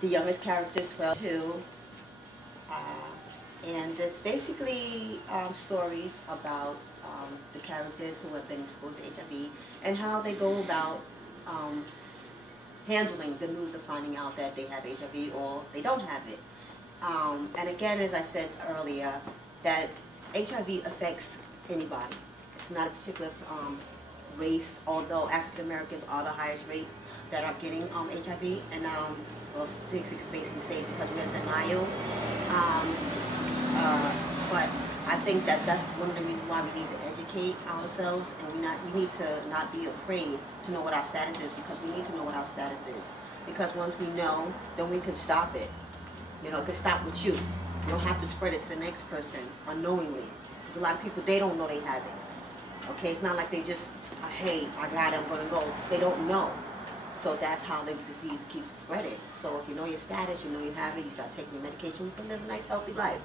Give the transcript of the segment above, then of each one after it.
The youngest character is 12 too. And it's basically stories about the characters who have been exposed to HIV and how they go about handling the news of finding out that they have HIV or they don't have it. And again, as I said earlier, that HIV affects anybody. It's not a particular race, although African Americans are the highest rate that are getting HIV, and well, statistics basically say because we're in denial. But I think that that's one of the reasons why we need to educate ourselves, and we need to not be afraid to know what our status is, because we need to know what our status is. Because once we know, then we can stop it. You know, it can stop with you. You don't have to spread it to the next person unknowingly. Because a lot of people, they don't know they have it. Okay, it's not like they just, hey, I got it, I'm going to go. They don't know. So that's how the disease keeps spreading. So if you know your status, you know you have it, you start taking your medication, you can live a nice, healthy life.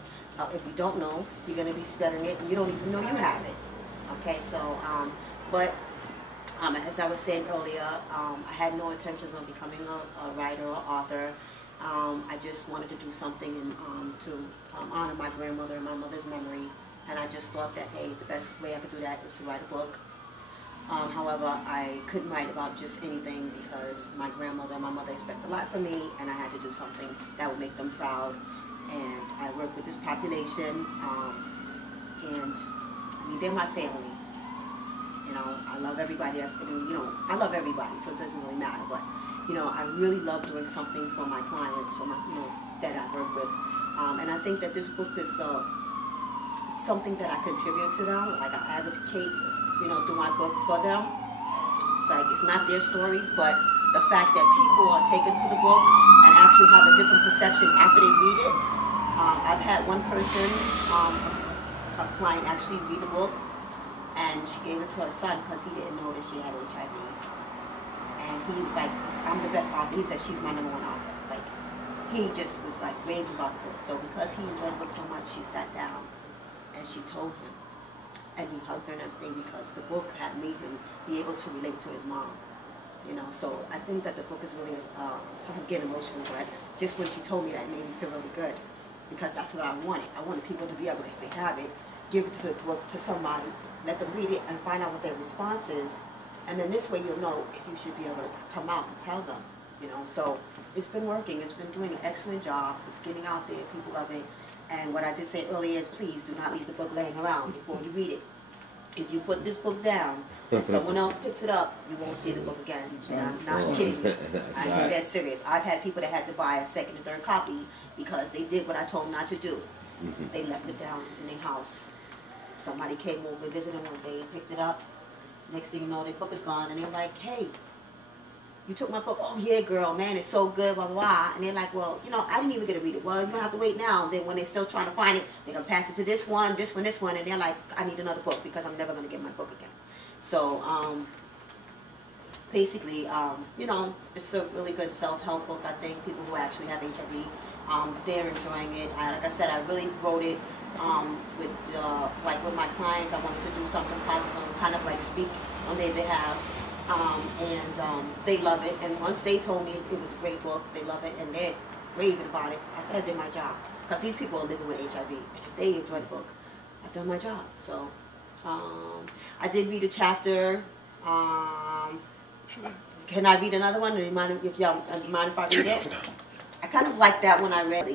If you don't know, you're going to be spreading it, and you don't even know you have it. Okay, so, as I was saying earlier, I had no intentions of becoming a writer or author. I just wanted to do something to honor my grandmother and my mother's memory. And I just thought that, hey, the best way I could do that is to write a book. However, I couldn't write about just anything because my grandmother and my mother expect a lot from me, and I had to do something that would make them proud. And I work with this population, and I mean, they're my family. You know, I love everybody. I love everybody, so it doesn't really matter. But you know, I really love doing something for my clients, so that I work with. And I think that this book is something that I contribute to them. Like I advocate, through my book for them. Like it's not their stories, but the fact that people are taken to the book and actually have a different perception after they read it. I've had one person, a client, actually read the book, and she gave it to her son because he didn't know that she had HIV. And he was like, I'm the best author. He said, she's my #1 author. Like, he just was like raving about the book. So because he enjoyed the book so much, she sat down and she told him. And he hugged her and everything because the book had made him be able to relate to his mom. So I think that the book is really, so I'm getting emotional, but just when she told me that, it made me feel really good. Because that's what I wanted. I wanted people to be able, if they have it, give it to the book to somebody, let them read it and find out what their response is. And then this way you'll know if you should be able to come out and tell them, So it's been working. It's been doing an excellent job. It's getting out there. People love it. And what I did say earlier is please do not leave the book laying around before you read it. If you put this book down and someone else picks it up, you won't see the book again. I'm not kidding you. I'm dead serious. I've had people that had to buy a second and third copy because they did what I told them not to do. They left it down in their house. Somebody came over, visited them one day, picked it up. Next thing you know, their book is gone, and they're like, hey, you took my book. Oh, yeah, girl, man, it's so good, blah, blah, blah. And they're like, well, I didn't even get to read it. Well, you don't have to wait now. And then when they're still trying to find it, they're going to pass it to this one, this one, this one. And they're like, I need another book because I'm never going to get my book again. So, basically, it's a really good self-help book, I think. People who actually have HIV, they're enjoying it. Like I said, I really wrote it with my clients. I wanted to do something positive, kind of like speak on their behalf. They love it, and once they told me it was a great book, they love it, and they're raving about it. I said I did my job, because these people are living with HIV. If they enjoy the book, I've done my job. So, I did read a chapter. Can I read another one? If y'all mind if I read it? I kind of like that one I read.